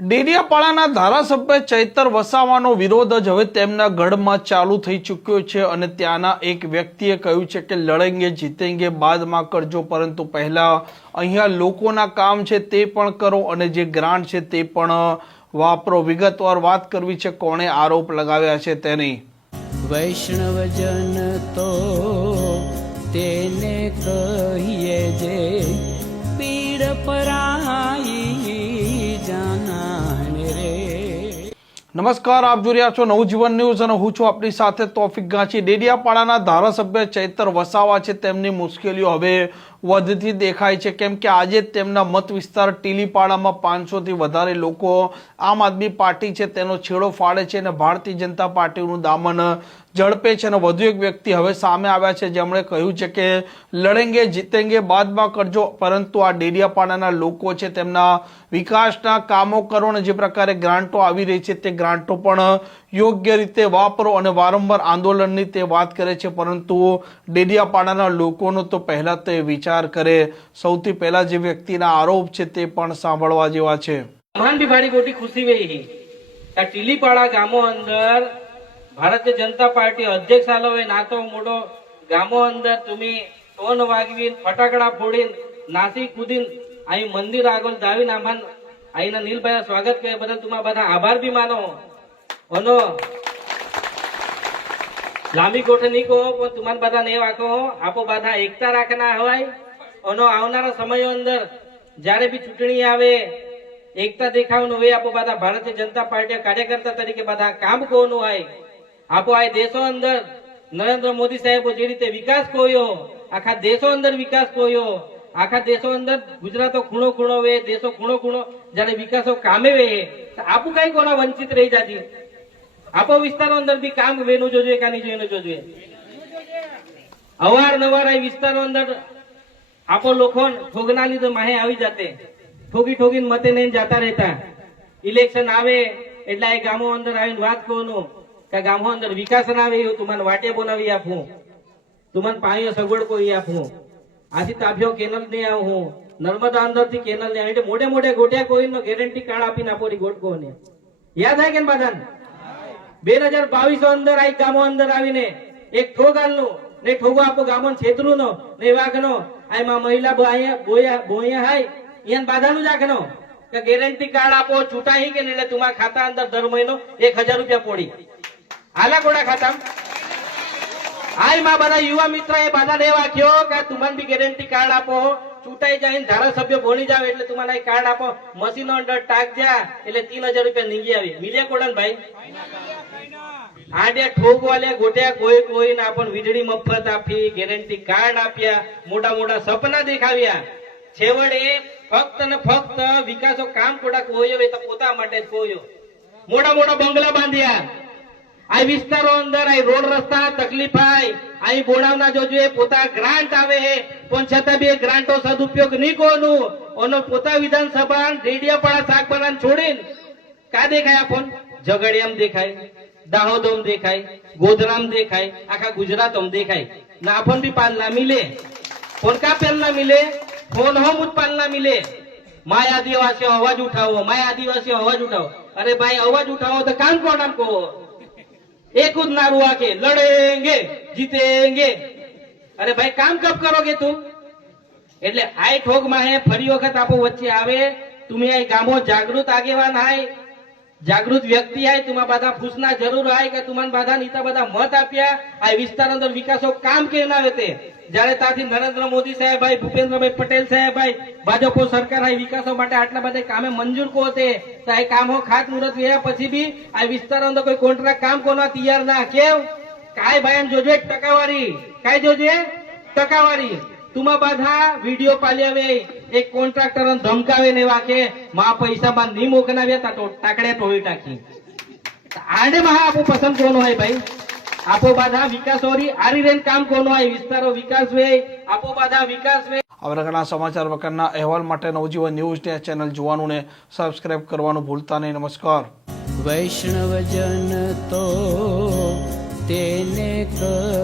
ડેડિયાપાડાના ધારાસભ્ય ચૈતર વસાવાનો વિરોધ જ હવે તેમના ગઢમાં ચાલુ થઈ ચૂક્યો છે અને ત્યાંના એક વ્યક્તિએ કહ્યું છે કે લડેંગે, જીતેંગે બાદમાં કરજો, પરંતુ પહેલા અહીંયા લોકોના કામ છે તે પણ કરો અને જે ગ્રાન્ટ છે તે પણ વાપરો. વિગતવાર વાત કરવી છે કોણે આરોપ લગાવ્યા છે તેની. વૈષ્ણવજન તો તેને કહીએ જે પીડ પરાઈ નમસ્કાર, આપ જોઈ રહ્યા છો નવજીવન ન્યૂઝ અને હું છું આપની સાથે તોફિક ગાંચી ડેડિયાપાડાના ધારાસભ્ય ચૈતર વસાવા છે. તેમની મુશ્કેલીઓ હવે વધતી દેખાય છે. કેમ કે આજે તેમના મત વિસ્તાર ટીલીપાડામાં પાંચસોથી વધારે લોકો આમ આદમી પાર્ટી છે. તેનો છેડો ફાડે છે અને ભારતીય જનતા પાર્ટીનું દામન ઝડપે છે અને વધુ એક વ્યક્તિ હવે સામે આવ્યા છે. જેમણે કહ્યું છે કે લડેંગે, જીતેંગે બાદમાં કરજો, પરંતુ આ ડેડિયાપાડાના લોકો છે તેમના વિકાસના કામો કરો અને જે પ્રકારે ગ્રાન્ટો આવી રહી છે તે ગ્રાન્ટો પણ યોગ્ય રીતે વાપરો અને વારંવાર આંદોલનની તે વાત કરે છે. પરંતુ ડેડિયાપાડાના લોકોનો તો પહેલાં તે વિચાર કરે. સૌથી પહેલાં જે વ્યક્તિના આરોપ છે તે પણ સાંભળવા જેવા છે. ખુશી ટીલીપાડા ગામો અંદર ભારતીય જનતા પાર્ટી અધ્યક્ષ આલો નાતો મોટો ગામો અંદર तुम्ही ટોન વાગવીન ફટાકડા ફોડીન નાસી કૂદીન અહીં મંદિર આગળ દાવીન આમાં અહીંના નીલભાઈ સ્વાગત કરે બદલ તમારા બધા આભાર બી માનો અનો લાંબી ગોઠ નહીં કહો પણ તમારા બધા ને વાકો આપો બધા એકતા રાખના હોય અને આવનારા સમયો અંદર જ્યારે બી ચૂંટણી આવે એકતા દેખાવાનું હોય આપો બધા ભારતીય જનતા પાર્ટી કાર્યકર્તા તરીકે બધા કામ કોનું હોય આપો આ દેશો અંદર નરેન્દ્ર મોદી સાહેબો જે રીતે વિકાસ કોયો આખા દેશો અંદર વિકાસ કોયો આખા દેશો અંદર ગુજરાતો ખૂણો ખૂણો વે, દેશો ખૂણો ખૂણો, જ્યારે વિકાસો કામે વે આપું કઈ કોના વંચિત રહી જતી? આપો વિસ્તારો અંદર બી કામ વેનું જોજો, કાની જોઈને જોજો? અવારનવાર આ વિસ્તારો અંદર આપો લોકો ઠોગના લીધે માહે આવી જાતે. ઠોગી ઠોગીને મતે નહીં જતા રહેતા. ઇલેક્શન આવે, એટલે એ ગામો અંદર આવીને વાત કોનું કે ગામો અંદર વિકાસ ના આવે એવું તું મને વાટે બોલાવી આપું તું મને પાણીઓ સગવડ કોઈ આપું આથી તાભ્યો કેનલ નહીં આવું નર્મદા અંદરથી કેનલ આવે. એટલે મોટે મોટે ગોટ્યા કોઈ ગેરંટી કાર્ડ આપીને આપો ગોટકો ને યાદ થાય કે બધાને? બે હજાર બાવીસો અંદર આ ગામો અંદર આવીને. એક ઠોગાલનું ને ઠોગો આપો ગામો છેતરું નો ને વાઘનો એમાં મહિલા બોયા બોયા હાય. એન બાધાનું જ આખનો. કે ગેરંટી કાર્ડ આપો છૂટા કે ને એટલે તમારા ખાતા અંદર દર મહિનો એક હજાર રૂપિયા પોડી. આલા ગોડા ખાતા. આયમાં બધા યુવા મિત્ર એ બધા ને વાક્યો કે તમને બી ગેરંટી કાર્ડ આપો. ચૂંટાઈ જાય ધારાસભ્ય બોલી જાવ એટલે તમારે કાર્ડ આપો. મશીનો અંદર ટાક જા એટલે ત્રણ હજાર રૂપિયા નીંગી આવી. મિલિયા કોડન ભાઈ? આડે ઠોક વાલે ગોટ્યા કોઈ કોઈ ના પણ વીજળી મફત આપી ગેરંટી કાર્ડ આપ્યા, મોટા મોટા સપના દેખાવ્યા. છેવડે ફક્ત ને ફક્ત વિકાસો કામ કોડા કોયો એ તો પોતા માટે જ કોયો મોટા મોટા બંગલા બાંધ્યા. આ વિસ્તારો અંદર, આ રોડ રસ્તા તકલીફ આય. અહીં બોડાવના જોજો એ પોતા ગ્રાન્ટ આવે હે. પણ છતાં બી એ ગ્રાન્ટો સદુપયોગ નહીં કોનું. ઓનો પોતા વિધાનસભા ડેડિયાપાડા શાકપાડા છોડીને કા દેખાય આપણ ઝઘડિયામ દેખાય, દાહોદમ દેખાય, ગોધરામ દેખાય, આખા ગુજરાતમ દેખાય. ના ફોન બી પાલ ના મિલે. ફોન કા પેલ ના મિલે? ફોન હોમ જ પાલ ના મિલે. માય આદિવાસીઓ, અવાજ ઉઠાવો, માય આદિવાસીઓ, અવાજ ઉઠાવો. અરે ભાઈ, અવાજ ઉઠાવો તો કામ કોણ આમ કહો? એક જ નારું આખે લડેંગે, જીતેંગે. અરે ભાઈ, કામ કબ કરોગે તું? એટલે આય ઠોકમાં હે ફરી વખત આપો વચ્ચે આવે. તુમે આ ગામો જાગૃત આગેવાન હાય જાગૃત વ્યક્તિ આય તુમા બધા પૂછના જરૂર આય કે તુમાન બધા નીતા બધા મત આપ્યા. આ વિસ્તાર અંદર વિકાસો કામ કે ના આવે જ્યારે ત્યાંથી નરેન્દ્ર મોદી સાહેબ ભાઈ ભૂપેન્દ્રભાઈ પટેલ સાહેબ ભાઈ ભાજપો સરકાર આ વિકાસો માટે આટલા બધા કામે મંજૂર કો તે? તો આ કામો ખાત મુહૂર્ત વ્યા પછી બી આ વિસ્તાર અંદર કોઈ કોન્ટ્રાક્ટ કામ કોના તૈયાર ના? કેવ કાય ભાઈ એમ જોજો ટકાવારી. કાય જોજે? ટકાવારી. તુમા બધા વીડિયો પાલ્યાવે એક કોન્ટ્રાક્ટર ધમકાવે ને એવા કે મા પૈસામાં નહીં મોકલાવ્યા તા તો ટાકડે ટોળી ટાકી આને મહા આપો પસંદ કોનો હોય ભાઈ? આપો બાધા વિકાસ ઓરી આરી રેન કામ કોનો હોય? વિસ્તારો વિકાસ વે આપો બધા વિકાસ વે. અવરગણા સમાચાર પ્રકારના અહેવાલ માટે નવજીવન ન્યૂઝ ને ચેનલ જોવાનું ને સબસ્ક્રાઇબ કરવાનું ભૂલતા નહીં. નમસ્કાર. વૈષ્ણવજન તો તેને જે